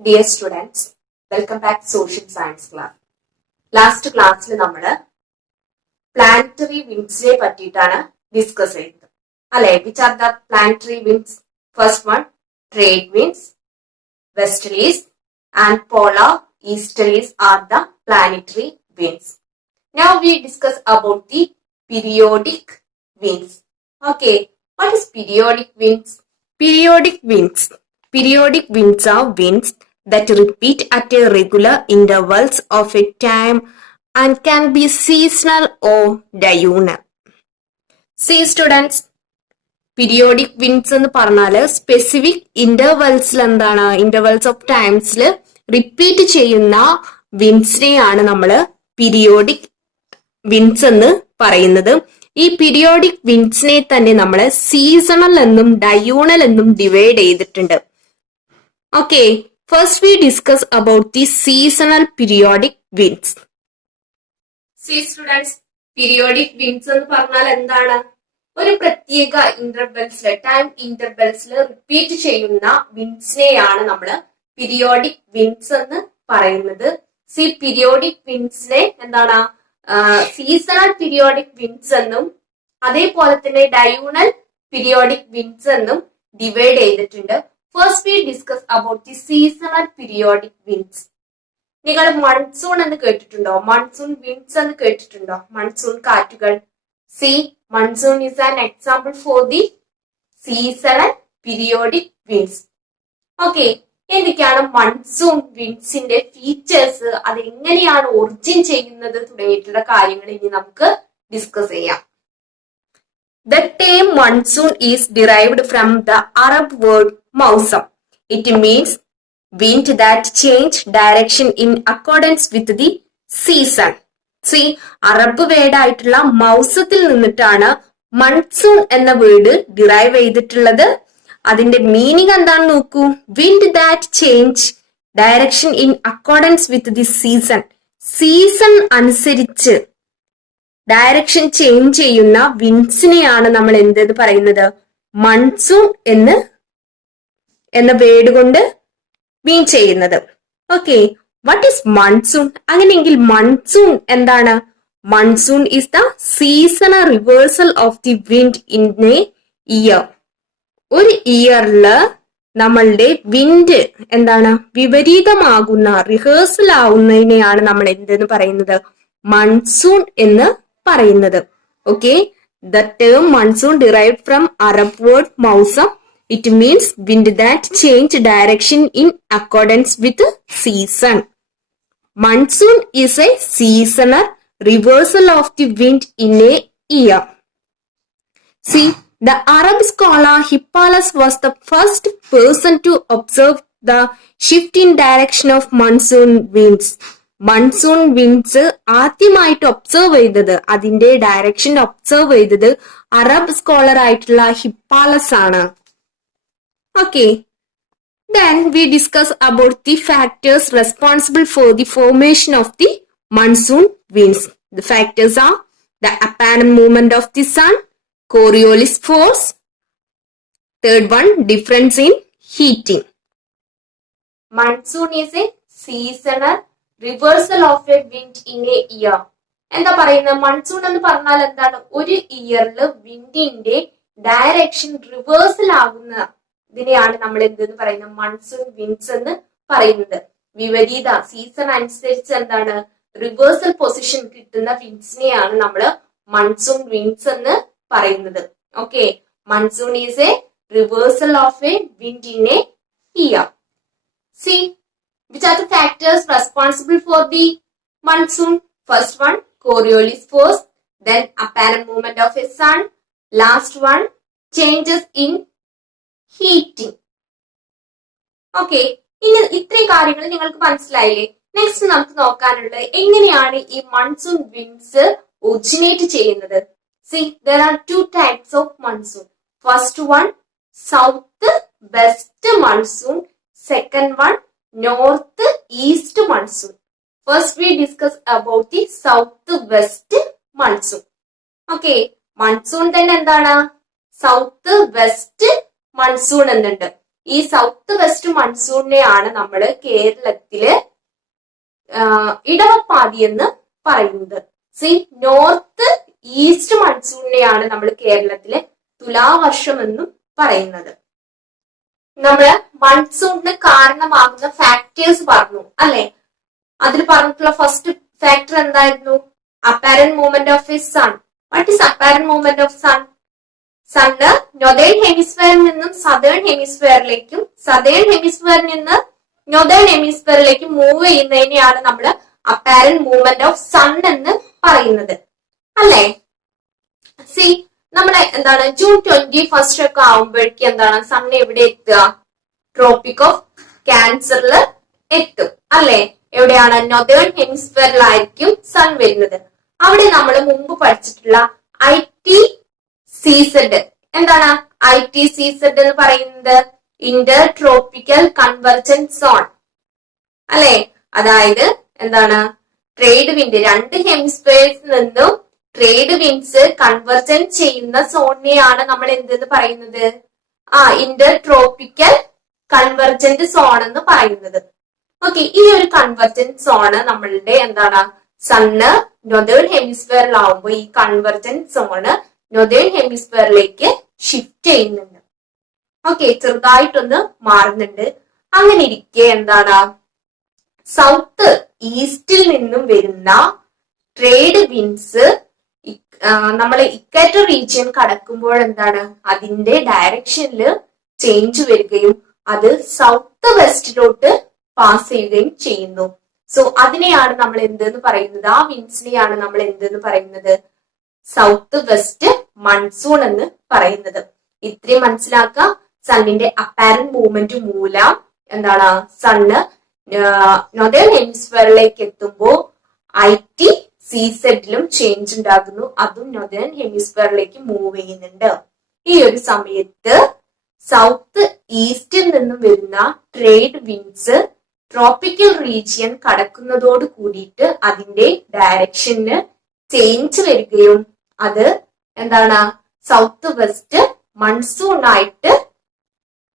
Dear students, welcome back to Social Science class. Last class നമ്മൾ planetary winds പറ്റിയിട്ടാണ് discuss ചെയ്തത് അല്ലെ. Which are the planetary winds? First one, trade winds, westerlies and polar easterlies are the planetary winds. Now we discuss about the periodic winds. Okay, what is periodic winds? Periodic winds are winds that repeat at a regular intervals of a time and can be seasonal or diurnal. See students, periodic winds എന്ന് പറഞ്ഞാൽ specific intervals of ടൈംസിൽ repeat ചെയ്യുന്ന വിൻഡ്സിനെയാണ് നമ്മൾ periodic winds എന്ന് പറയുന്നത്. ഈ periodic വിൻഡ്സിനെ തന്നെ നമ്മൾ seasonal എന്നും ഡയൂണൽ എന്നും ഡിവൈഡ് ചെയ്തിട്ടുണ്ട്. Okay, first we discuss about the seasonal periodic winds. See students, periodic winds എന്ന് പറഞ്ഞാൽ എന്താണ്? ഒരു പ്രത്യേക ടൈം ഇന്റർവെൽസിൽ റിപ്പീറ്റ് ചെയ്യുന്ന വിൻഡ്സിനെയാണ് നമ്മൾ പീരിയോഡിക് വിൻഡ്സ് എന്ന് പറയുന്നത്. സി പീരിയോഡിക് വിൻഡ്സിനെ എന്താണ് സീസണൽ പീരിയോഡിക് വിൻഡ്സ് എന്നും അതേപോലെ തന്നെ ഡയൂണൽ പീരിയോഡിക് വിൻഡ്സ് എന്നും ഡിവൈഡ് ചെയ്തിട്ടുണ്ട്. First we discuss about the seasonal periodic winds. നിങ്ങൾ മൺസൂൺ എന്ന് കേട്ടിട്ടുണ്ടോ? മൺസൂൺ വിൻഡ്സ് എന്ന് കേട്ടിട്ടുണ്ടോ? മൺസൂൺ കാറ്റുകൾ. See monsoon is an example for the seasonal periodic winds. Okay, എന്തൊക്കെയാണ് മൺസൂൺ വിൻഡ്സിന്റെ ഫീച്ചേഴ്സ്, അത് എങ്ങനെയാണ് ഒറിജിൻ ചെയ്യുന്നത് തുടങ്ങിയിട്ടുള്ള കാര്യങ്ങൾ ഇനി നമുക്ക് ഡിസ്കസ് ചെയ്യാം. The term monsoon is derived from the Arab word mausam. It means wind that change direction in accordance with the season. See, Arab word ആയിട്ടുള്ള മൗസത്തിൽ നിന്നിട്ടാണ് മൺസൂൺ എന്ന വേർഡ് ഡിറൈവ് ചെയ്തിട്ടുള്ളത്. അതിന്റെ മീനിങ് എന്താണെന്ന് നോക്കൂ. Wind that change direction in accordance with the season. Season അനുസരിച്ച് direction change ചെയ്യുന്ന വിൻഡ്സിനെയാണ് നമ്മൾ എന്ത് പറയുന്നത്? മൺസൂൺ എന്ന വേർഡ് കൊണ്ട് മീൻ ചെയ്യുന്നത്. Okay, what is monsoon? അങ്ങനെയെങ്കിൽ മൺസൂൺ എന്താണ്? Monsoon is the seasonal reversal of the wind in a year. ഒരു ഇയറില് നമ്മളുടെ വിൻഡ് എന്താണ് വിപരീതമാകുന്ന, റിഹേഴ്സൽ ആവുന്നതിനെയാണ് നമ്മൾ എന്തെന്ന് പറയുന്നത്? മൺസൂൺ എന്ന് പറയുന്നത്. Okay, the term monsoon derived from Arab word മൗസം. It means wind that change direction in accordance with season. Monsoon is a seasonal reversal of the wind in a year. See the Arab scholar Hippalas was the first person to observe the shift in direction of monsoon winds. Monsoon winds ആദ്യമായിട്ട് observe ചെയ്തത്, അതിന്റെ direction observe ചെയ്തത് Arab scholar ആയിട്ടുള്ള Hippalus ആണ്. Okay, then we discuss about the factors responsible for the formation of the monsoon winds. The factors are the apparent movement of the sun, Coriolis force, third one, difference in heating. Monsoon is a seasonal reversal of a wind in a year. എന്താ പറയുന്നത്? Monsoon എന്ന് പറഞ്ഞാൽ എന്താണ്? ഒരു ഇയറിൽ വിൻഡിന്റെ direction reversal ആകുന്ന ഇതിനെയാണ് നമ്മൾ എന്തെന്ന് പറയുന്നത്? മൺസൂൺ വിൻഡ്സ് എന്ന് പറയുന്നത്. വിപരീത സീസൺ അനുസരിച്ച് എന്താണ് റിവേഴ്സൽ പൊസിഷൻ കിട്ടുന്ന വിൻഡ്സിനെയാണ് നമ്മൾ മൺസൂൺ വിൻഡ്സ് എന്ന് പറയുന്നത്. Okay, monsoon is A reversal of A wind in a year. C which are the factors responsible for the monsoon? First one, Coriolis force, then apparent movement of a sun, last one, changes in heating. Okay, ഇനി ഇത്രയും കാര്യങ്ങൾ നിങ്ങൾക്ക് മനസ്സിലായില്ലേ? Next നമുക്ക് നോക്കാനുള്ളത് എങ്ങനെയാണ് ഈ monsoon winds originate ചെയ്യുന്നത്. See, there are two types of monsoon. First one, south west monsoon. Second one, north east monsoon. First we discuss about the south west monsoon. Okay, monsoon തന്നെ എന്താണ്? South west monsoon എന്നുണ്ട്. ഈ south west മൺസൂണിനെയാണ് നമ്മൾ കേരളത്തില് ഇടവപ്പാതി എന്ന് പറയുന്നത്. C north east മൺസൂണിനെയാണ് നമ്മൾ കേരളത്തിലെ തുലാവർഷം എന്നും പറയുന്നത്. നമ്മള് മൺസൂണിന് കാരണമാകുന്ന ഫാക്ടേഴ്സ് പറഞ്ഞു അല്ലെ. അതിൽ പറഞ്ഞിട്ടുള്ള ഫസ്റ്റ് ഫാക്ടർ എന്തായിരുന്നു? Apparent movement of a sun. What is apparent movement of sun? Sun northern ഹെമിസ്ഫിയറിൽ നിന്നും സദേൺ ഹെമിസ്ഫിയറിലേക്കും സദേൺ ഹെമിസ്ഫിയറിൽ നിന്ന് നോർത്തേൺ ഹെമിസ്ഫിയറിലേക്ക് മൂവ് ചെയ്യുന്നതിനെയാണ് നമ്മൾ അപ്പാരന്റ് മൂവ്മെന്റ് ഓഫ് സൺ എന്ന് പറയുന്നത് അല്ലെ. സി നമ്മളെ എന്താണ് ജൂൺ 21 ഒക്കെ ആവുമ്പോഴേക്കും എന്താണ് സൺ എവിടെ എത്തുക? ട്രോപ്പിക് ഓഫ് ക്യാൻസറിൽ എത്തും അല്ലെ. എവിടെയാണ്? നോർത്തേൺ ഹെമിസ്ഫിയറിലായിരിക്കും സൺ വരുന്നത്. അവിടെ നമ്മൾ മുമ്പ് പഠിച്ചിട്ടുള്ള ITCZ എന്താണ് ITCZ എന്ന് പറയുന്നത്? ഇന്റർ ട്രോപ്പിക്കൽ കൺവെർജൻസ് സോൺ അല്ലെ. അതായത് എന്താണ്? ട്രേഡ് വിൻഡ്, രണ്ട് ഹെമിസ്ഫിയേഴ്സിൽ നിന്നും ട്രേഡ് വിൻഡ്സ് കൺവെർജൻസ് ചെയ്യുന്ന സോണിനെയാണ് നമ്മൾ എന്തെന്ന് പറയുന്നത്? ഇന്റർ ട്രോപ്പിക്കൽ കൺവെർജന്റ് സോൺ എന്ന് പറയുന്നത്. ഓക്കെ, ഈ ഒരു കൺവെർജന്റ് സോണ് നമ്മളുടെ എന്താണ്? സണ്ണ് നോർത്തേൺ ഹെമിസ്ഫിയറിലാവുമ്പോൾ ഈ കൺവെർജന്റ് സോണ് നോർത്തേൺ ഹെമിസ്ഫിയറിലേക്ക് ഷിഫ്റ്റ് ചെയ്യുന്നുണ്ട്. ഓക്കെ, ചെറുതായിട്ടൊന്ന് മാറുന്നുണ്ട്. അങ്ങനെ ഇരിക്കെ എന്താണ്? സൗത്ത് ഈസ്റ്റിൽ നിന്നും വരുന്ന ട്രേഡ് വിൻഡ്സ് നമ്മളെ ഇക്വേറ്റർ റീജിയൻ കടക്കുമ്പോൾ എന്താണ്? അതിന്റെ ഡയറക്ഷനിൽ ചേഞ്ച് വരികയും അത് സൗത്ത് വെസ്റ്റിലോട്ട് പാസ് ചെയ്യുകയും ചെയ്യുന്നു. സോ അതിനെയാണ് നമ്മൾ എന്തെന്ന് പറയുന്നത്? ആ വിൻഡ്സിനെയാണ് നമ്മൾ എന്തെന്ന് പറയുന്നത്? സൗത്ത് വെസ്റ്റ് മൺസൂൺ എന്ന് പറയുന്നത്. ഇത്രയും മനസ്സിലാക്കുക. സണ്ണിന്റെ അപ്പാരന്റ് മൂവ്മെന്റ് മൂലം എന്താണ്? സണ്ണ് നോർത്തേൺ ഹെമിസ്ഫിയറിലേക്ക് എത്തുമ്പോൾ ITCZ ചേഞ്ച് ഉണ്ടാകുന്നു. അതും നോർത്തേൺ ഹെമിസ്ഫിയറിലേക്ക് മൂവ് ചെയ്യുന്നുണ്ട്. ഈ ഒരു സമയത്ത് സൗത്ത് ഈസ്റ്റിൽ നിന്നും വരുന്ന ട്രേഡ് വിൻഡ്സ് ട്രോപ്പിക്കൽ റീജിയൻ കടക്കുന്നതോട് കൂടിയിട്ട് അതിന്റെ ഡയറക്ഷന് ചേഞ്ച് വരികയും അത് എന്താണ്? സൗത്ത് വെസ്റ്റ് മൺസൂൺ ആയിട്ട്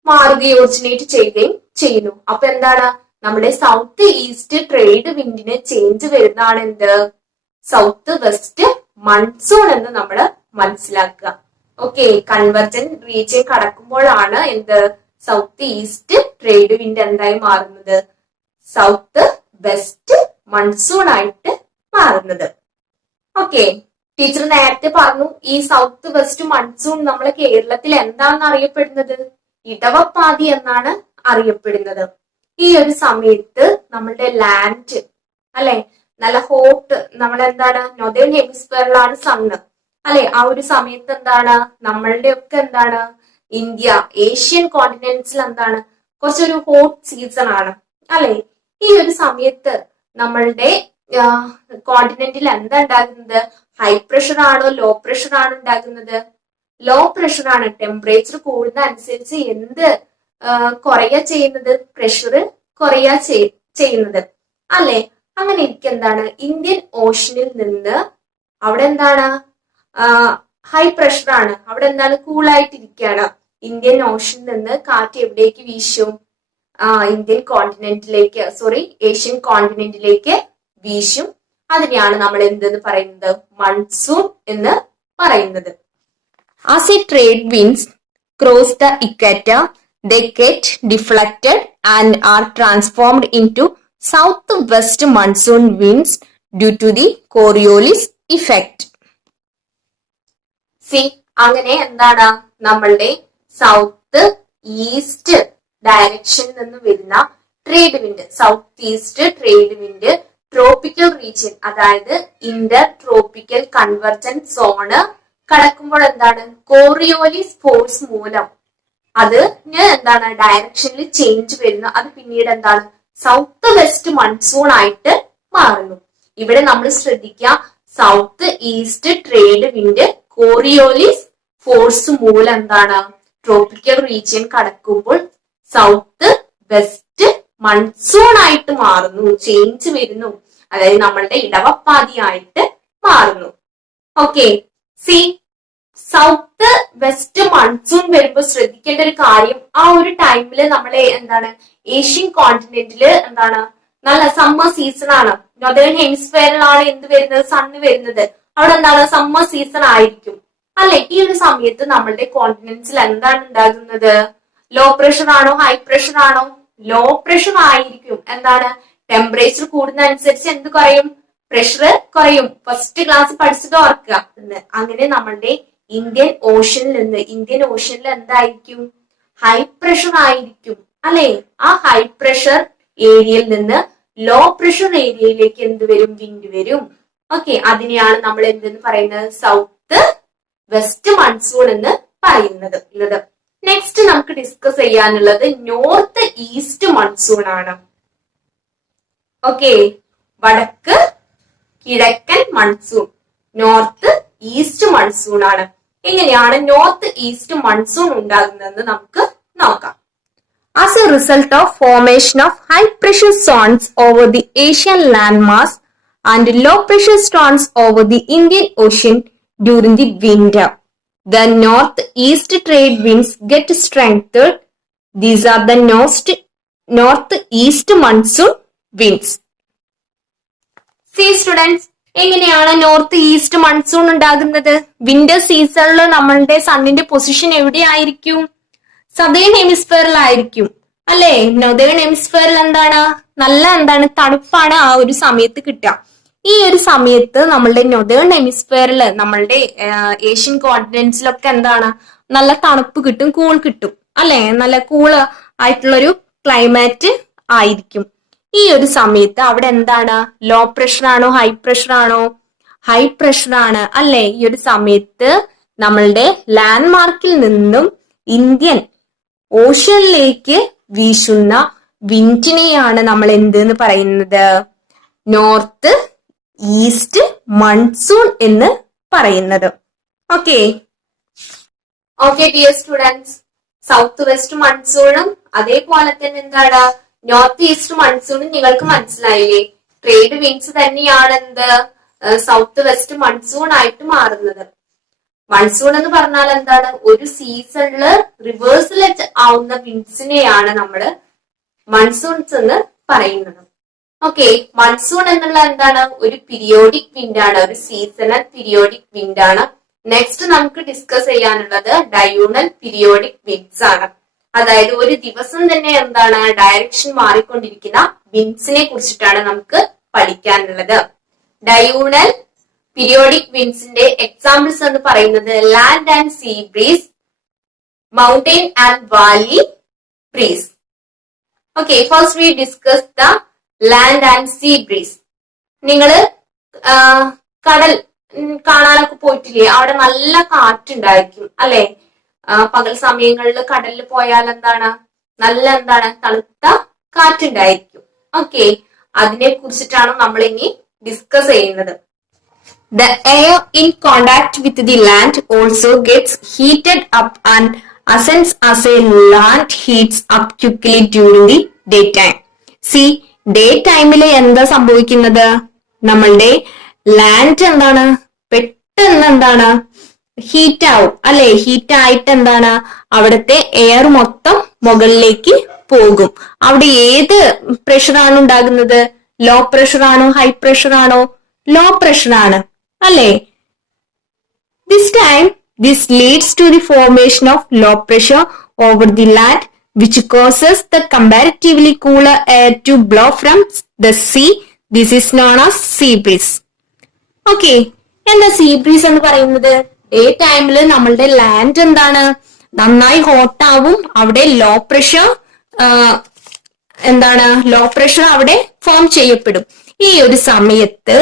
മാറുകയും ഒറിജിനേറ്റ് ചെയ്യുകയും ചെയ്യുന്നു. അപ്പൊ എന്താണ്? നമ്മുടെ സൗത്ത് ഈസ്റ്റ് ട്രേഡ് വിൻഡിന് ചേഞ്ച് വരുന്നതാണ് എന്ത്? സൗത്ത് വെസ്റ്റ് മൺസൂൺ എന്ന് നമ്മൾ മനസ്സിലാക്കുക. ഓക്കെ, കൺവെർജന്റ് റീജിയൻ കടക്കുമ്പോഴാണ് എന്ത്? സൗത്ത് ഈസ്റ്റ് ട്രേഡ് വിൻഡ് എന്തായി മാറുന്നത്? സൗത്ത് വെസ്റ്റ് മൺസൂൺ ആയിട്ട് മാറുന്നത്. ഓക്കെ, ടീച്ചർ നേരത്തെ പറഞ്ഞു ഈ സൗത്ത് വെസ്റ്റ് മൺസൂൺ നമ്മളെ കേരളത്തിൽ എന്താണെന്ന് അറിയപ്പെടുന്നത്? ഇടവപ്പാതി എന്നാണ് അറിയപ്പെടുന്നത്. ഈ ഒരു സമയത്ത് നമ്മളുടെ ലാൻഡ് അല്ലെ നല്ല ഹോട്ട്, നമ്മളെന്താണ്? നോർത്തേൺ ഹെമിസ്ഫിയറിലാണ് സണ്ണ് അല്ലെ. ആ ഒരു സമയത്ത് എന്താണ്? നമ്മളുടെ ഒക്കെ എന്താണ്? ഇന്ത്യ, ഏഷ്യൻ കോണ്ടിനെന്റ്സിൽ എന്താണ്? കുറച്ചൊരു ഹോട്ട് സീസൺ ആണ് അല്ലെ. ഈ ഒരു സമയത്ത് നമ്മളുടെ കോണ്ടിനെന്റിൽ എന്താ ഉണ്ടാകുന്നത്? ഹൈ പ്രഷർ ആണോ ലോ പ്രഷർ ആണോ ഉണ്ടാകുന്നത്? ലോ പ്രഷർ ആണ്. ടെമ്പറേച്ചർ കൂടുന്ന അനുസരിച്ച് എന്ത് കുറയാ ചെയ്യുന്നത്? പ്രഷർ കുറയാ ചെയ്യുന്നത് അല്ലെ. അങ്ങനെ ഇരിക്കെ എന്താണ്? ഇന്ത്യൻ ഓഷനിൽ നിന്ന് അവിടെ എന്താണ്? ഹൈ പ്രഷർ ആണ്. അവിടെ എന്താണ്? കൂളായിട്ടിരിക്കുകയാണ്. ഇന്ത്യൻ ഓഷനിൽ നിന്ന് കാറ്റ് എവിടേക്ക് വീശും? ഇന്ത്യൻ കോണ്ടിനെന്റിലേക്ക്, ഏഷ്യൻ കോണ്ടിനെന്റിലേക്ക് വീശും. അതിനെയാണ് നമ്മൾ എന്തെന്ന് പറയുന്നത്? മൺസൂൺ എന്ന് പറയുന്നത്. As a trade winds cross the equator, they get deflected and are transformed into southwest monsoon winds due to the Coriolis effect. അങ്ങനെ എന്താണ്? നമ്മളുടെ സൗത്ത് ഈസ്റ്റ് ഡയറക്ഷനിൽ നിന്ന് വരുന്ന trade wind, south east trade wind tropical region, അതായത് Inter tropical convergent zone കടക്കുമ്പോൾ എന്താണ്? Coriolis force മൂലം അതിന് എന്താണ്? ഡയറക്ഷനിൽ ചേഞ്ച് വരുന്നു. അത് പിന്നീട് എന്താണ്? സൗത്ത് വെസ്റ്റ് മൺസൂൺ ആയിട്ട് മാറുന്നു. ഇവിടെ നമ്മൾ ശ്രദ്ധിക്കുക, south east trade wind Coriolis force മൂലം എന്താണ്? ട്രോപ്പിക്കൽ റീജിയൻ കടക്കുമ്പോൾ സൗത്ത് വെസ്റ്റ് മൺസൂൺ ആയിട്ട് മാറുന്നു, ചേഞ്ച് വരുന്നു. അതായത് നമ്മളുടെ ഇടവപ്പാതിയായിട്ട് മാറുന്നു. Okay, C south west monsoon വരുമ്പോൾ ശ്രദ്ധിക്കേണ്ട ഒരു കാര്യം, ആ ഒരു ടൈമില് നമ്മളെ എന്താണ് ഏഷ്യൻ കോണ്ടിനെന്റില് എന്താണ് നല്ല സമ്മർ സീസൺ ആണ്. നോർത്തേൺ ഹെമിസ്ഫിയറിലാണ് എന്ത് വരുന്നത്, സണ്ണ് വരുന്നത്. അവിടെ എന്താണ് സമ്മർ സീസൺ ആയിരിക്കും അല്ലെ. ഈ ഒരു സമയത്ത് നമ്മളുടെ കോണ്ടിനെന്റ്സിൽ എന്താണ് ഉണ്ടാകുന്നത്? ലോ പ്രഷർ ആണോ ഹൈ പ്രഷർ ആണോ? ലോ പ്രഷർ ആയിരിക്കും. എന്താണ് ടെമ്പറേച്ചർ കൂടുന്നതനുസരിച്ച് എന്ത് കുറയും? പ്രഷർ കുറയും. ഫസ്റ്റ് ക്ലാസ് പഠിച്ചത് ഓർക്കുക. അങ്ങനെ നമ്മളുടെ ഇന്ത്യൻ ഓഷ്യനിൽ എന്തായിരിക്കും? ഹൈ പ്രഷർ ആയിരിക്കും അല്ലെ. ആ ഹൈ പ്രഷർ ഏരിയയിൽ നിന്ന് ലോ പ്രഷർ ഏരിയയിലേക്ക് എന്ത് വരും? വിൻഡ് വരും. ഓക്കെ, അതിനെയാണ് നമ്മൾ എന്തെന്ന് പറയുന്നത്? സൗത്ത് വെസ്റ്റ് മൺസൂൺ എന്ന് പറയുന്നത്. നെക്സ്റ്റ് നമുക്ക് ഡിസ്കസ് ചെയ്യാനുള്ളത് നോർത്ത് ഈസ്റ്റ് മൺസൂൺ ആണ്. ഓക്കെ, വടക്ക് കിഴക്കൻ മൺസൂൺ, നോർത്ത് ഈസ്റ്റ് മൺസൂൺ ആണ്. എങ്ങനെയാണ് നോർത്ത് ഈസ്റ്റ് മൺസൂൺ ഉണ്ടാകുന്നതെന്ന് നമുക്ക് നോക്കാം. As a result of formation of high pressure zones over the Asian landmass and low pressure zones over the Indian Ocean during the winter, the northeast trade winds get strengthened. These are the northeast monsoon winds. See students, എങ്ങനെയാണ് north east monsoon ഉണ്ടാകുന്നത്? Winter സീസണിൽ നമ്മളുടെ സണ്ണിന്റെ position എവിടെയായിരിക്കും? Southern ഹെമിസ്ഫിയറിലായിരിക്കും അല്ലെ. Northern ഹെമിസ്ഫിയറിൽ നല്ല തണുപ്പാണ് ആ ഒരു സമയത്ത് കിട്ടുക. ഈ ഒരു സമയത്ത് നമ്മളുടെ നോർത്തേൺ ഹെമിസ്ഫിയറിൽ നമ്മളുടെ ഏഷ്യൻ കോണ്ടിനെന്റ്സിലൊക്കെ നല്ല തണുപ്പ് കിട്ടും, കൂൾ കിട്ടും അല്ലെ. നല്ല കൂള് ആയിട്ടുള്ളൊരു ക്ലൈമാറ്റ് ആയിരിക്കും. ഈ ഒരു സമയത്ത് അവിടെ ലോ പ്രഷർ ആണോ ഹൈ പ്രഷർ ആണോ? ഹൈ പ്രഷർ ആണ് അല്ലെ. ഈ ഒരു സമയത്ത് നമ്മളുടെ ലാൻഡ് മാർക്കിൽ നിന്നും ഇന്ത്യൻ ഓഷ്യനിലേക്ക് വീശുന്ന വിൻഡിനെയാണ് നമ്മൾ എന്തെന്ന് പറയുന്നത്? നോർത്ത് ഈസ്റ്റ് മൺസൂൺ എന്ന് പറയുന്നത്. Okay dear students, south west മൺസൂണും അതേപോലെ തന്നെ നോർത്ത് ഈസ്റ്റ് മൺസൂണും നിങ്ങൾക്ക് മനസ്സിലായില്ലേ? ട്രേഡ് വിൻഡ്സ് തന്നെയാണ് സൗത്ത് വെസ്റ്റ് മൺസൂൺ ആയിട്ട് മാറുന്നത്. മൺസൂൺ എന്ന് പറഞ്ഞാൽ ഒരു സീസണില് റിവേഴ്സൽ ആവുന്ന വിൻഡ്സിനെയാണ് നമ്മള് മൺസൂൺസ് എന്ന് പറയുന്നത്. ഓക്കെ, മൺസൂൺ എന്നുള്ള ഒരു പീരിയോഡിക് വിൻഡ് ആണ്, ഒരു സീസണൽ പീരിയോഡിക് വിൻഡ് ആണ്. നെക്സ്റ്റ് നമുക്ക് ഡിസ്കസ് ചെയ്യാനുള്ളത് ഡയൂണൽ പീരിയോഡിക് വിൻഡ്സ് ആണ്. അതായത് ഒരു ദിവസം തന്നെ ഡയറക്ഷൻ മാറിക്കൊണ്ടിരിക്കുന്ന വിൻഡ്സിനെ കുറിച്ചിട്ടാണ് നമുക്ക് പഠിക്കാനുള്ളത്. ഡയൂണൽ പീരിയോഡിക് വിൻഡ്സിന്റെ എക്സാമ്പിൾസ് എന്ന് പറയുന്നത് land and see breeze, mountain and Valley breeze. Okay, first we discuss the land and see breeze. നിങ്ങള് കടൽ കാണാനൊക്കെ പോയിട്ടില്ലേ? അവിടെ നല്ല കാറ്റുണ്ടായിരിക്കും അല്ലെ. പകൽ സമയങ്ങളിൽ കടലിൽ പോയാൽ നല്ല തണുത്ത കാറ്റുണ്ടായിരിക്കും. ഓക്കെ, അതിനെ കുറിച്ചിട്ടാണ് നമ്മൾ ഇനി ഡിസ്കസ് ചെയ്യുന്നത്. The air in contact with the land also gets heated up and ascends as a land heats up quickly during the daytime. See, daytime എന്താ സംഭവിക്കുന്നത്? നമ്മളുടെ ലാൻഡ് പെട്ടെന്ന് ഹീറ്റ് ആവും അല്ലെ. ഹീറ്റ് ആയിട്ട് അവിടുത്തെ എയർ മൊത്തം മുകളിലേക്ക് പോകും. അവിടെ ഏത് പ്രഷറാണ് ഉണ്ടാകുന്നത്? ലോ പ്രഷർ ആണോ ഹൈ പ്രഷർ ആണോ? ലോ പ്രഷർ ആണ് അല്ലെ. This leads to the formation of low pressure over the land, which causes the comparatively cooler air to blow from the sea. This is known as sea breeze. Okay, എന്താ see breeze എന്ന് പറയുന്നത്? Day ടൈമില് നമ്മളുടെ land നന്നായി hot ആവും. അവിടെ low pressure low pressure അവിടെ form ചെയ്യപ്പെടും. ഈ ഒരു സമയത്ത്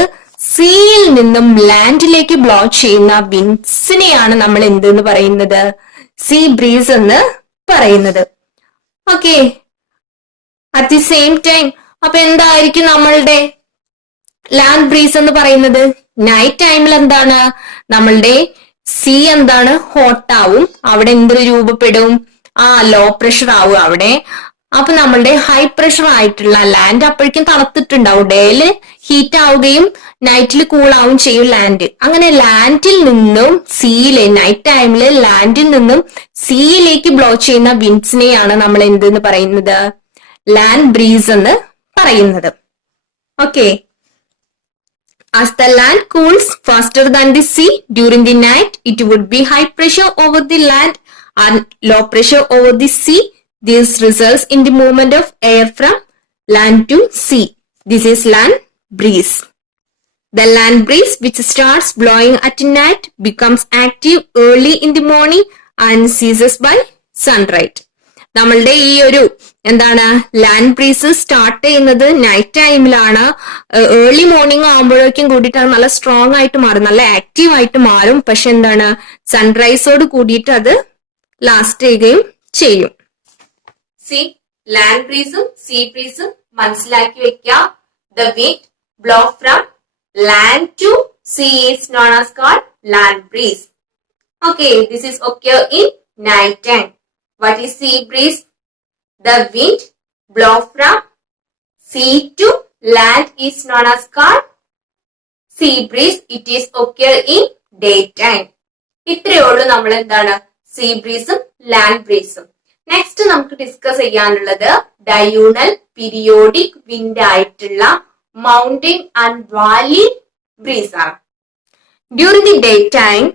സീയിൽ നിന്നും ലാൻഡിലേക്ക് ബ്ലോ ചെയ്യുന്ന വിൻഡ്സിനെയാണ് നമ്മൾ എന്തെന്ന് പറയുന്നത്? സീ ബ്രീസ് എന്ന് പറയുന്നത്. Okay, at the same time അപ്പൊ എന്തായിരിക്കും നമ്മളുടെ ലാൻഡ് ബ്രീസ് എന്ന് പറയുന്നത്? നൈറ്റ് ടൈമിൽ നമ്മളുടെ സീ ഹോട്ട് ആവും. അവിടെ എന്ത് രൂപപ്പെടും? ലോ പ്രഷർ ആവും അവിടെ. അപ്പൊ നമ്മളുടെ ഹൈ പ്രഷർ ആയിട്ടുള്ള ലാൻഡ് അപ്പോഴേക്കും തണുത്തിട്ടുണ്ടാവും. ഡേയില് ഹീറ്റ് ആവുകയും നൈറ്റിൽ കൂൾ ആവും ചെയ്യും ലാൻഡ്. അങ്ങനെ ലാൻഡിൽ നിന്നും സീയിലെ നൈറ്റ് ടൈമില് ലാൻഡിൽ നിന്നും സീയിലേക്ക് ബ്ലോ ചെയ്യുന്ന വിൻഡ്സിനെയാണ് നമ്മൾ എന്തെന്ന് പറയുന്നത്? ലാൻഡ് ബ്രീസ് എന്ന് പറയുന്നത്. Okay. As the land cools faster than the sea during the night, it would be high pressure over the land and low pressure over the sea. This results in the movement of air from land to sea. This is land breeze. The land breeze, which starts blowing at night, becomes active early in the morning and ceases by sunrise. നമ്മളുടെ ഈ ഒരു എന്താണ് land breeze start ചെയ്യുന്നത് night ടൈമിലാണ്. Early morning ആകുമ്പോഴേക്കും കൂടിയിട്ടാണ് നല്ല strong ആയിട്ട് മാറും, നല്ല ആക്റ്റീവ് ആയിട്ട് മാറും. പക്ഷെ എന്താണ് സൺറൈസോട് കൂടിയിട്ട് അത് ലാസ്റ്റ് ചെയ്യുകയും ചെയ്യും. സി ലാൻഡ് ബ്രീസും സീ ബ്രീസും മനസ്സിലാക്കി വെക്കുക. The wind blow from land to sea is known as called land breeze. Okay, this is occur in night time. What is sea breeze? The wind blow from sea to land is known as called sea breeze. It is occur in daytime. ഇത്രയേ ഉള്ളൂ നമ്മൾ എന്താണ് see ബ്രീസും land ബ്രീസും. Next നമുക്ക് discuss ചെയ്യാനുള്ളത് diurnal periodic wind ആയിട്ടുള്ള mountain and valley breeze are. During the daytime,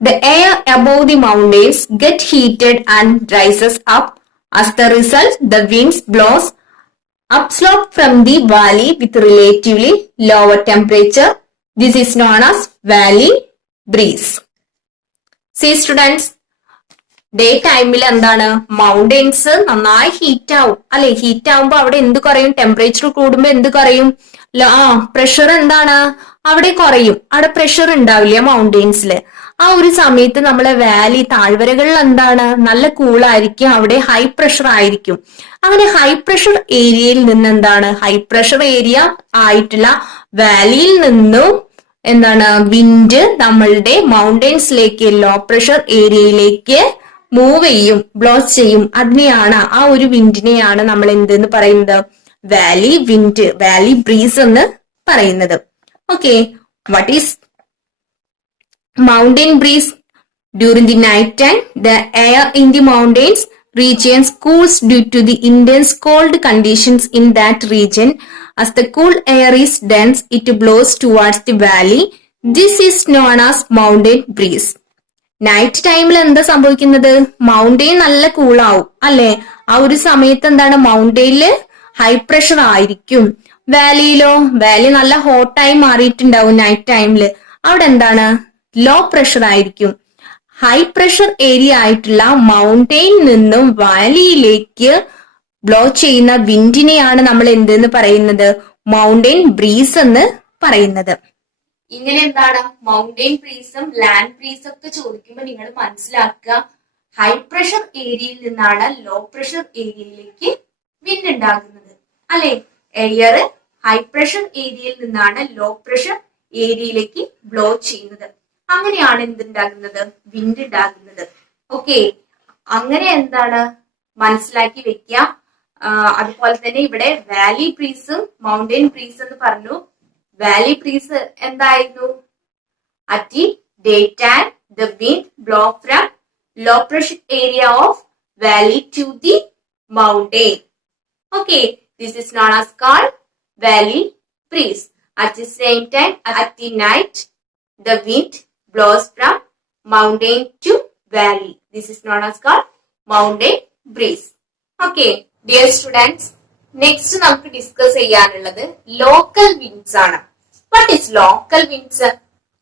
the air above the mountains get heated and rises up. As the result, the winds blows upslope from the valley with relatively lower temperature. This is known as valley breeze. See students, day ടൈമിൽ എന്താണ് mountains നന്നായി heat ആവും അല്ലെ. Heat ആവുമ്പോ അവിടെ എന്ത് കുറയും? Temperature കൂടുമ്പോ എന്ത് കുറയും? പ്രഷർ എന്താണ് അവിടെ കുറയും. അവിടെ പ്രഷർ ഉണ്ടാവില്ല മൗണ്ടെയിൻസിൽ. ആ ഒരു സമയത്ത് നമ്മളെ വാലി താഴ്വരകളിൽ എന്താണ് നല്ല കൂളായിരിക്കും, അവിടെ ഹൈ പ്രഷർ ആയിരിക്കും. അങ്ങനെ ഹൈ പ്രഷർ ഏരിയയിൽ നിന്ന് എന്താണ് ഹൈ പ്രഷർ ഏരിയ ആയിട്ടുള്ള വാലിയിൽ നിന്നും എന്താണ് വിൻഡ് നമ്മളുടെ മൗണ്ടെയിൻസിലേക്ക് ലോ പ്രഷർ ഏരിയയിലേക്ക് മൂവ് ചെയ്യും, ബ്ലോ ചെയ്യും. അതിനെയാണ് ആ ഒരു വിൻഡിനെയാണ് നമ്മൾ എന്തെന്ന് പറയുന്നത്? വാലി വിൻഡ്, വാലി ബ്രീസ് എന്ന് പറയുന്നത്. Okay, what is mountain breeze? During the night time the air in the mountains regions cools due to the intense cold conditions in that region. As the cool air is dense, it blows towards the valley. This is known as mountain breeze. Night ടൈമിൽ എന്താ സംഭവിക്കുന്നത്? Mountain നല്ല കൂളാവും അല്ലെ. ആ ഒരു സമയത്ത് എന്താണ് മൗണ്ടെയിനില് high pressure ആയിരിക്കും. വാലിയിലോ വാലി നല്ല ഹോട്ടായി മാറിയിട്ടുണ്ടാവും നൈറ്റ് ടൈമില്. അവിടെ എന്താണ് ലോ പ്രഷർ ആയിരിക്കും. ഹൈ പ്രഷർ ഏരിയ ആയിട്ടുള്ള മൗണ്ടെയിൻ നിന്നും വാലിയിലേക്ക് ബ്ലോ ചെയ്യുന്ന വിൻഡിനെയാണ് നമ്മൾ എന്തെന്ന് പറയുന്നത്? മൗണ്ടെയിൻ ബ്രീസ് എന്ന് പറയുന്നത്. ഇങ്ങനെ എന്താണ് മൗണ്ടെയിൻ ബ്രീസും ലാൻഡ് ബ്രീസും ഒക്കെ ചോദിക്കുമ്പോൾ നിങ്ങൾ മനസ്സിലാക്കുക, ഹൈ പ്രഷർ ഏരിയയിൽ നിന്നാണ് ലോ പ്രഷർ ഏരിയയിലേക്ക് വിൻഡ് ഉണ്ടാകുന്നത് അല്ലെ. എയർ ഹൈ പ്രഷർ ഏരിയയിൽ നിന്നാണ് ലോ പ്രഷർ ഏരിയയിലേക്ക് ബ്ലോ ചെയ്യുന്നത്. അങ്ങനെയാണ് എന്തുണ്ടാകുന്നത്? വിൻഡ് ഉണ്ടാകുന്നത്. ഓക്കെ, അങ്ങനെ എന്താണ് മനസ്സിലാക്കി വെക്കുക. അതുപോലെ തന്നെ ഇവിടെ വാലി ബ്രീസും മൗണ്ടെയിൻ ബ്രീസ് എന്ന് പറഞ്ഞു. വാലി ബ്രീസ് എന്തായിരുന്നു? At the day time the wind blow from low pressure area of valley to the mountain. Okay, this is known as called valley breeze. At the same time at the night the wind blows from mountain to valley. This is known as called mountain breeze. Okay, dear students, next നമുക്ക് discuss ചെയ്യാനുള്ളത് local winds ആണ്. What is local winds?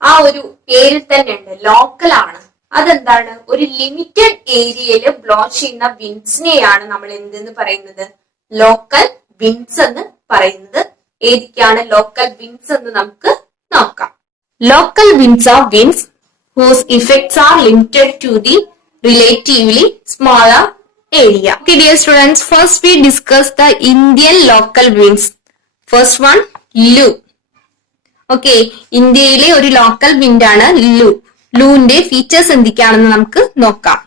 ആ ഒരു പേരിൽ തന്നെ ഉണ്ട്, local ആണ്. അതെന്താണ്? ഒരു ലിമിറ്റഡ് ഏരിയയിൽ ബ്ലോ ചെയ്യുന്ന വിൻഡ്സിനെയാണ് നമ്മൾ എന്തെന്ന് പറയുന്നത്? ലോക്കൽ വിൻഡ്സ് എന്ന് പറയുന്നത്. ഏതൊക്കെയാണ് ലോക്കൽ വിൻഡ്സ് എന്ന് നമുക്ക് നോക്കാം. Local winds are winds whose effects are limited to the relatively smaller area. Okay, dear students, first we discuss the Indian local winds. First one, Lu. Okay, ഇന്ത്യയിലെ ഒരു local wind ആണ് ലു. ലുവിന്റെ features എന്തൊക്കെയാണെന്ന് നമുക്ക് നോക്കാം.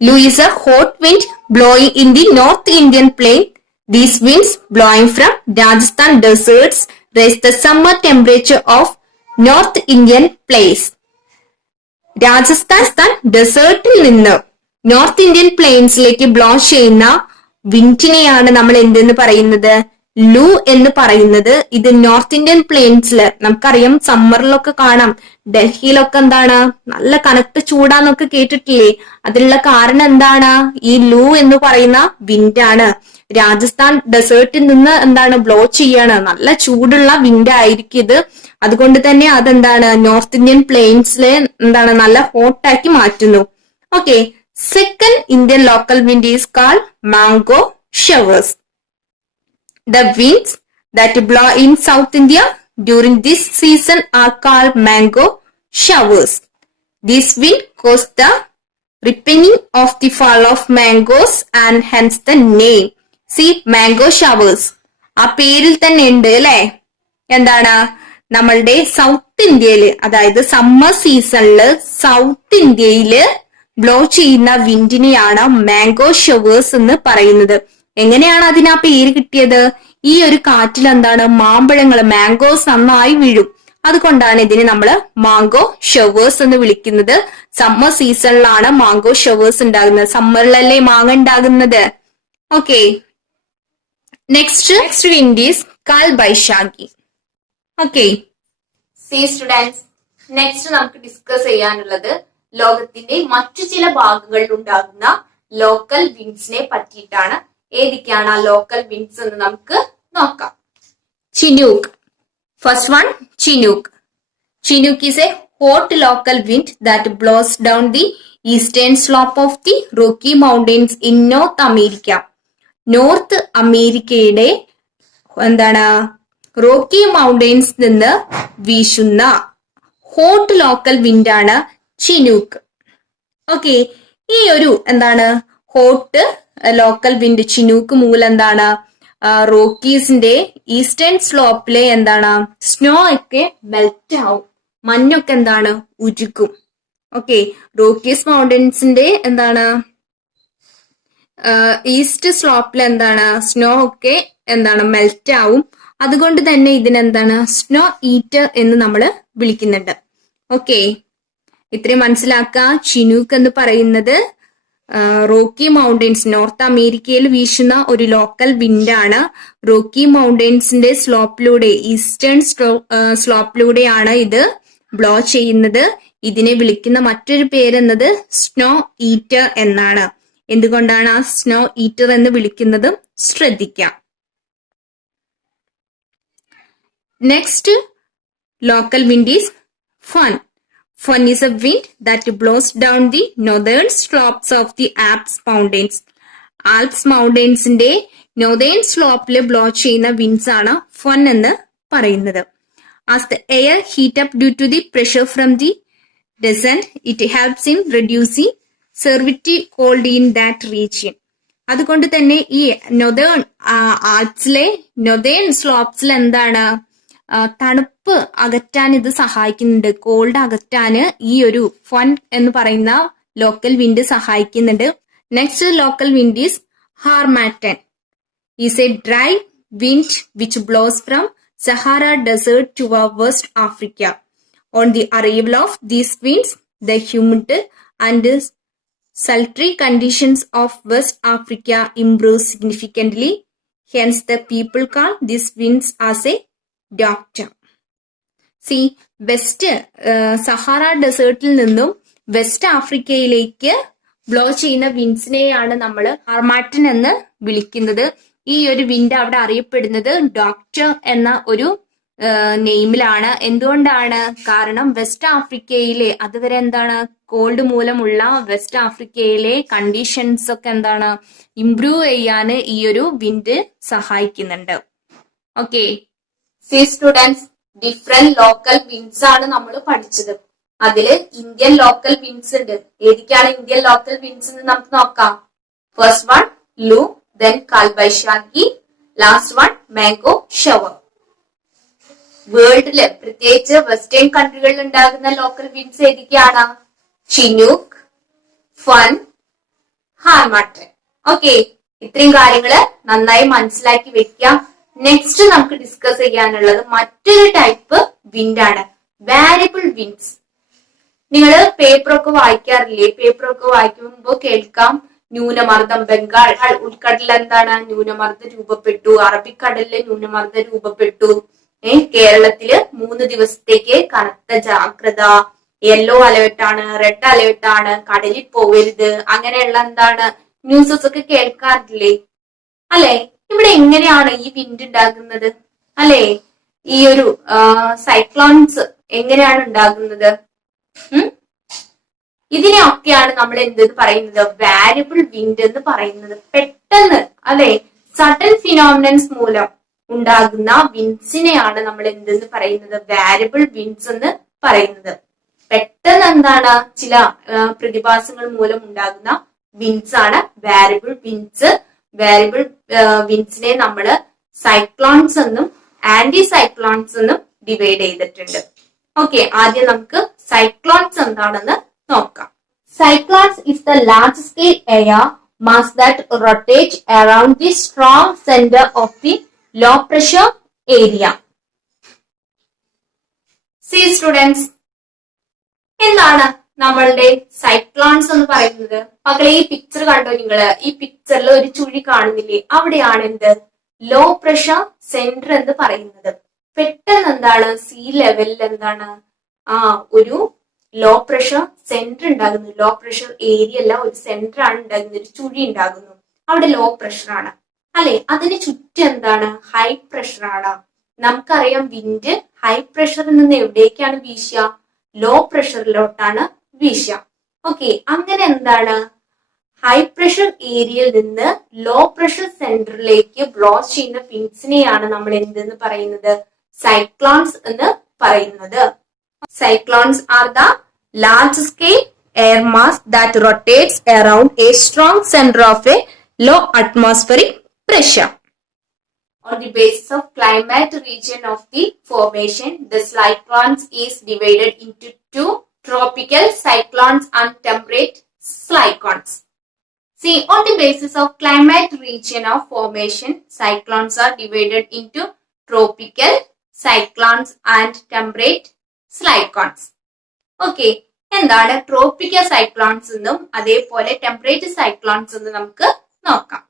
Lu is a hot wind blowing in the North Indian plain These winds blowing from Rajasthan deserts raise the summer temperature of North Indian plains. Rajasthan ഡെസേർട്ടിൽ നിന്ന് north Indian പ്ലെയിൻസിലേക്ക് blow ചെയ്യുന്ന വിൻഡിനെയാണ് നമ്മൾ എന്തെന്ന് പറയുന്നത്? ലൂ എന്ന് പറയുന്നത്. ഇത് നോർത്ത് ഇന്ത്യൻ പ്ലെയിൻസിൽ നമുക്കറിയാം, സമ്മറിലൊക്കെ കാണാം, ഡൽഹിയിലൊക്കെ എന്താണ് നല്ല കനത്ത ചൂടാന്നൊക്കെ കേട്ടിട്ടില്ലേ? അതിനുള്ള കാരണം എന്താണ്? ഈ ലൂ എന്ന് പറയുന്ന വിൻഡാണ്. രാജസ്ഥാൻ ഡെസേർട്ടിൽ നിന്ന് എന്താണ് ബ്ലോ ചെയ്യാണ്, നല്ല ചൂടുള്ള വിൻഡ് ആയിരിക്കും ഇത്. അതുകൊണ്ട് തന്നെ അതെന്താണ് നോർത്ത് ഇന്ത്യൻ പ്ലെയിൻസിലെ എന്താണ് നല്ല ഹോട്ടാക്കി മാറ്റുന്നു. Okay, second Indian local wind is called mango showers. The winds that blow in South India during this season are called mango showers. This wind causes the ripening of the fall of mangoes and hence the name. See, mango showers. ആ പേരിൽ തന്നെ ഉണ്ട് അല്ലെ? എന്താണ് നമ്മളുടെ south ഇന്ത്യയില്, അതായത് summer സീസണില് സൗത്ത് ഇന്ത്യയില് ബ്ലോ ചെയ്യുന്ന വിൻഡിനെയാണ് മാംഗോ ഷവേഴ്സ് എന്ന് പറയുന്നത്. എങ്ങനെയാണ് അതിന് ആ പേര് കിട്ടിയത്? ഈ ഒരു കാറ്റിൽ എന്താണ് മാമ്പഴങ്ങൾ, മാംഗോസ് നന്നായി വീഴും. അതുകൊണ്ടാണ് ഇതിനെ നമ്മൾ മാംഗോ ഷവേഴ്സ് എന്ന് വിളിക്കുന്നത്. സമ്മർ സീസണിലാണ് മാംഗോ ഷവേഴ്സ് ഉണ്ടാകുന്നത്. സമ്മറിലല്ലേ മാങ്ങ ഉണ്ടാകുന്നത്. ഓക്കെ, നെക്സ്റ്റ് വിൻഡ് ഈസ് കാൽ Baisakhi. Okay, C students, next നമുക്ക് ഡിസ്കസ് ചെയ്യാനുള്ളത് ലോകത്തിന്റെ മറ്റു ചില ഭാഗങ്ങളിൽ ഉണ്ടാകുന്ന ലോക്കൽ വിൻഡ്സിനെ പറ്റിയിട്ടാണ്. ഏതൊക്കെയാണ് ആ ലോക്കൽ വിൻഡ്സ് എന്ന് നമുക്ക് നോക്കാം. Chinook. First one, Chinook. Chinook is a hot local wind that blows down the eastern slope of the Rocky Mountains in North America. North അമേരിക്കയുടെ എന്താണ് റോക്കി മൗണ്ടെയിൻസ് നിന്ന് വീശുന്ന ഹോട്ട് ലോക്കൽ വിൻഡാണ് ചിനൂക്ക്. ഓക്കെ, ഈ ഒരു എന്താണ് ഹോട്ട് ലോക്കൽ വിൻഡ് ചിനൂക്ക് മൂലം എന്താണ് റോക്കീസിന്റെ eastern സ്ലോപ്പിലെ എന്താണ് സ്നോ ഒക്കെ മെൽറ്റ് ആവും, മഞ്ഞൊക്കെ എന്താണ് ഉരുക്കും. ഓക്കെ, റോക്കീസ് മൗണ്ടൻസിന്റെ എന്താണ് ഈസ്റ്റ് സ്ലോപ്പിൽ എന്താണ് സ്നോ ഒക്കെ എന്താണ് മെൽറ്റ് ആവും. അതുകൊണ്ട് തന്നെ ഇതിനെന്താണ് സ്നോ ഈറ്റർ എന്ന് നമ്മൾ വിളിക്കുന്നുണ്ട്. ഓക്കെ, ഇത്രയും മനസ്സിലാക്കുക. ചിനൂക്ക് എന്ന് പറയുന്നത് റോക്കി മൗണ്ടെയിൻസ് നോർത്ത് അമേരിക്കയിൽ വീശുന്ന ഒരു ലോക്കൽ വിൻഡാണ്. റോക്കി മൗണ്ടെയിൻസിന്റെ സ്ലോപ്പിലൂടെ ഈസ്റ്റേൺ സ്ലോപ്പിലൂടെയാണ് ഇത് ബ്ലോ ചെയ്യുന്നത്. ഇതിനെ വിളിക്കുന്ന മറ്റൊരു പേരെന്നത് സ്നോ ഈറ്റർ എന്നാണ്. എന്തുകൊണ്ടാണ് ആ സ്നോ ഈറ്റർ എന്ന് വിളിക്കുന്നത് ശ്രദ്ധിക്കാം. Next local wind is fun. Fun is a wind that blows down the northern slopes of the Alps mountains. Alps mountainsന്റെ northern slope blow ചെയ്യുന്ന വിൻഡ്സ് ആണ് ഫൺ എന്ന് പറയുന്നത്. As the air heat up due to the pressure from the descent, it helps in reducing severe cold in that region. അതുകൊണ്ട് തന്നെ ഈ northern ആൽപ്സിലെ northern സ്ലോപ്സിൽ എന്താണ് തണുപ്പ് അകറ്റാൻ ഇത് സഹായിക്കുന്നുണ്ട്. കോൾഡ് അകറ്റാന് ഈ ഒരു ഫൺ എന്ന് പറയുന്ന ലോക്കൽ വിൻഡ് സഹായിക്കുന്നുണ്ട്. Next local wind is harmattan. Is a dry wind which blows from Sahara desert to west Africa. On the arrival of these winds the humid and sultry conditions of West Africa improve significantly. Hence, the people call these winds as a doctor. See, west Sahara ഡെസേർട്ടിൽ നിന്നും west ആഫ്രിക്കയിലേക്ക് blow ചെയ്യുന്ന വിൻഡ്സിനെയാണ് നമ്മൾ ഹാർമാറ്റൻ എന്ന് വിളിക്കുന്നത്. ഈ ഒരു wind അവിടെ അറിയപ്പെടുന്നത് ഡോക്ടർ എന്ന ഒരു നെയിമിലാണ്. എന്തുകൊണ്ടാണ്? കാരണം വെസ്റ്റ് ആഫ്രിക്കയിലെ അതുവരെ എന്താണ് കോൾഡ് മൂലമുള്ള വെസ്റ്റ് ആഫ്രിക്കയിലെ കണ്ടീഷൻസ് ഒക്കെ എന്താണ് ഇംപ്രൂവ് ചെയ്യാൻ ഈ ഒരു വിൻഡ് സഹായിക്കുന്നുണ്ട്. Okay, C students, different local winds ആണ് നമ്മൾ പഠിച്ചത്. അതില് ഇന്ത്യൻ ലോക്കൽ വിൻഡ്സ് ഉണ്ട്. ഏതൊക്കെയാണ് ഇന്ത്യൻ ലോക്കൽ വിൻഡ്സ് എന്ന് നമുക്ക് നോക്കാം. First one loo, then Kalbaisakhi, last one mango shower. വേൾഡില് പ്രത്യേകിച്ച് വെസ്റ്റേൺ കൺട്രികളിൽ ഉണ്ടാകുന്ന ലോക്കൽ വിൻഡ്സ് ഏതൊക്കെയാണ്? Chinook, foehn, harmattan. ഓക്കെ, ഇത്രയും കാര്യങ്ങള് നന്നായി മനസ്സിലാക്കി വെക്കുക. നെക്സ്റ്റ് നമുക്ക് ഡിസ്കസ് ചെയ്യാനുള്ളത് മറ്റൊരു ടൈപ്പ് വിൻഡ് ആണ്, വാരിയബിൾ വിൻഡ്സ്. നിങ്ങൾ പേപ്പറൊക്കെ വായിക്കാറില്ലേ? പേപ്പറൊക്കെ വായിക്കുമ്പോൾ കേൾക്കാം ന്യൂനമർദ്ദം, ബംഗാൾ ഉൾക്കടലിൽ എന്താണ് ന്യൂനമർദ്ദം രൂപപ്പെട്ടു, അറബിക്കടലില് ന്യൂനമർദ്ദം രൂപപ്പെട്ടു, കേരളത്തില് 3 ദിവസത്തേക്ക് കനത്ത ജാഗ്രത, യെല്ലോ അലേർട്ട് ആണ്, റെഡ് അലേർട്ട് ആണ്, കടലിൽ പോവരുത്, അങ്ങനെയുള്ള എന്താണ് ന്യൂസസ് ഒക്കെ കേൾക്കാറില്ലേ? അല്ലെ? ഇവിടെ എങ്ങനെയാണ് ഈ വിൻഡ് ഉണ്ടാകുന്നത്? അല്ലെ? ഈ ഒരു സൈക്ലോൺസ് എങ്ങനെയാണ് ഉണ്ടാകുന്നത്? ഇതിനെയൊക്കെയാണ് നമ്മൾ എന്തെന്ന് പറയുന്നത്? വാരിയബിൾ വിൻഡ് എന്ന് പറയുന്നത്. പെട്ടെന്ന് അല്ലെ സഡൻ ഫിനോമിനൻസ് മൂലം ഉണ്ടാകുന്ന വിൻഡ്സിനെയാണ് നമ്മൾ എന്തെന്ന് പറയുന്നത്? വാരിയബിൾ വിൻഡ്സ് എന്ന് പറയുന്നത്. പെട്ടെന്ന് എന്താണ് ചില പ്രതിഭാസങ്ങൾ മൂലം ഉണ്ടാകുന്ന വിൻഡ്സ് ആണ് വാരിയബിൾ വിൻഡ്സ്. വാരിയബിൾ വിൻഡ്സിനെ നമ്മൾ സൈക്ലോൺസ് എന്നും ആന്റി സൈക്ലോൺസ് എന്നും ഡിവൈഡ് ചെയ്തിട്ടുണ്ട്. ഓക്കെ, ആദ്യം നമുക്ക് സൈക്ലോൺസ് എന്താണെന്ന് നോക്കാം. Cyclones is the large scale air mass that rotates around the strong center of the low pressure area. See students, എന്താണ് നമ്മളുടെ സൈക്ലോൺസ് എന്ന് പറയുന്നത്? മക്കളെ ഈ പിക്ചർ കണ്ടോ നിങ്ങള്? ഈ പിക്ചറിൽ ഒരു ചുഴി കാണുന്നില്ലേ? അവിടെയാണ് എന്ത് ലോ പ്രഷർ സെന്റർ എന്ന് പറയുന്നത്. പെട്ടെന്ന് എന്താണ് സീ ലെവലിൽ എന്താണ് ഒരു ലോ പ്രഷർ സെന്റർ ഉണ്ടാകുന്നു. ലോ പ്രഷർ ഏരിയ അല്ല, ഒരു സെന്റർ ആണ് ഉണ്ടാകുന്നത്, ഒരു ചുഴി ഉണ്ടാകുന്നു. അവിടെ ലോ പ്രഷർ ആണ് അല്ലെ? അതിന് ചുറ്റും എന്താണ് ഹൈ പ്രഷർ ആണ്. നമുക്കറിയാം വിൻഡ് ഹൈ പ്രഷറിൽ നിന്ന് എവിടേക്കാണ് വീശുക? ലോ പ്രഷറിലോട്ടാണ് വീശുക. ഓക്കെ, അങ്ങനെ എന്താണ് ഹൈ പ്രഷർ ഏരിയയിൽ നിന്ന് ലോ പ്രഷർ സെന്ററിലേക്ക് ബ്ലോ ചെയ്യുന്ന വിൻഡ്സിനെയാണ് നമ്മൾ എന്തെന്ന് പറയുന്നത്? സൈക്ലോൺസ് എന്ന് പറയുന്നത്. Cyclones are the large scale air mass that rotates around a strong center of a low atmospheric pressure. On the basis of climate region of the formation, the cyclones is divided into two: tropical cyclones and temperate cyclones. See, on the basis of climate region of formation, cyclones are divided into tropical cyclones and temperate cyclones. Okay, എന്താണ് tropical cyclones എന്നും അതേപോലെ temperate cyclones എന്നും നമുക്ക് നോക്കാം.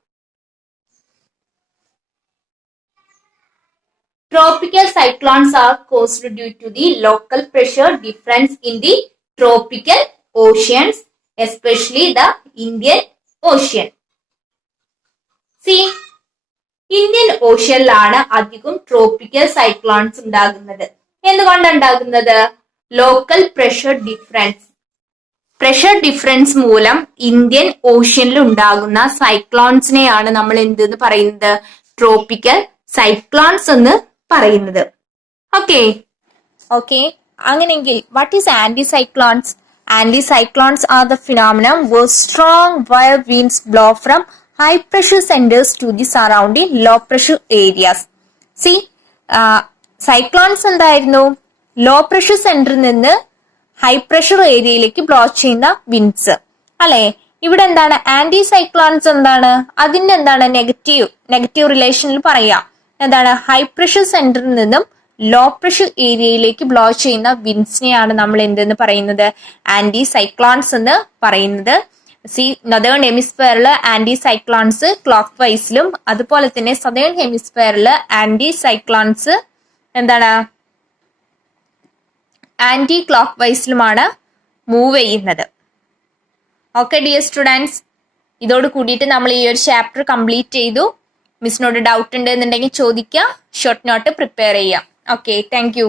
Tropical cyclones are caused due to the local pressure difference in the tropical oceans, especially the Indian Ocean. See, Indian ഓഷ്യനിലാണ് അധികം tropical cyclones ഉണ്ടാകുന്നത്. എന്തുകൊണ്ടാണ് ഉണ്ടാകുന്നത്? ലോക്കൽ പ്രഷർ ഡിഫറൻസ് മൂലം ഇന്ത്യൻ ഓഷ്യനിൽ ഉണ്ടാകുന്ന സൈക്ലോൺസിനെയാണ് നമ്മൾ എന്തെന്ന് പറയുന്നത്? ട്രോപ്പിക്കൽ സൈക്ലോൺസ് എന്ന് പറയുന്നത്. ഓക്കെ, അങ്ങനെയെങ്കിൽ what is anticyclones? Anticyclones are the phenomenon where strong wire winds blow from high pressure centers to the surrounding low pressure areas. See, cyclones എന്തായിരുന്നു? ലോ പ്രഷർ സെന്ററിൽ നിന്ന് high pressure ഏരിയയിലേക്ക് blow ചെയ്യുന്ന winds അല്ലെ? ഇവിടെ എന്താണ് anti cyclones? എന്താണ് അതിന്റെ എന്താണ് നെഗറ്റീവ് റിലേഷനിൽ പറയാം. എന്താണ് ഹൈ പ്രഷർ സെന്ററിൽ നിന്നും ലോ പ്രഷർ ഏരിയയിലേക്ക് ബ്ലോ ചെയ്യുന്ന വിൻഡ്സിനെയാണ് നമ്മൾ എന്തെന്ന് പറയുന്നത്? ആന്റി സൈക്ലോൺസ് എന്ന് പറയുന്നത്. നോർത്തേൺ ഹെമിസ്ഫിയറിൽ ആന്റി സൈക്ലോൺസ് ക്ലോക്ക് വൈസിലും അതുപോലെ തന്നെ സദേൺ ഹെമിസ്ഫിയറിൽ ആന്റി സൈക്ലോൺസ് എന്താണ് ആന്റി ക്ലോക്ക് വൈസിലുമാണ് മൂവ് ചെയ്യുന്നത്. ഓക്കെ ഡിയർ സ്റ്റുഡൻസ്, ഇതോട് കൂടിയിട്ട് നമ്മൾ ഈ ഒരു ചാപ്റ്റർ കംപ്ലീറ്റ് ചെയ്തു. മിസ്സിനോട് ഡൗട്ട് ഉണ്ട് എന്നുണ്ടെങ്കിൽ ചോദിക്കുക, ഷോർട്ട് നോട്ട് പ്രിപ്പയർ ചെയ്യാം. Okay, thank you.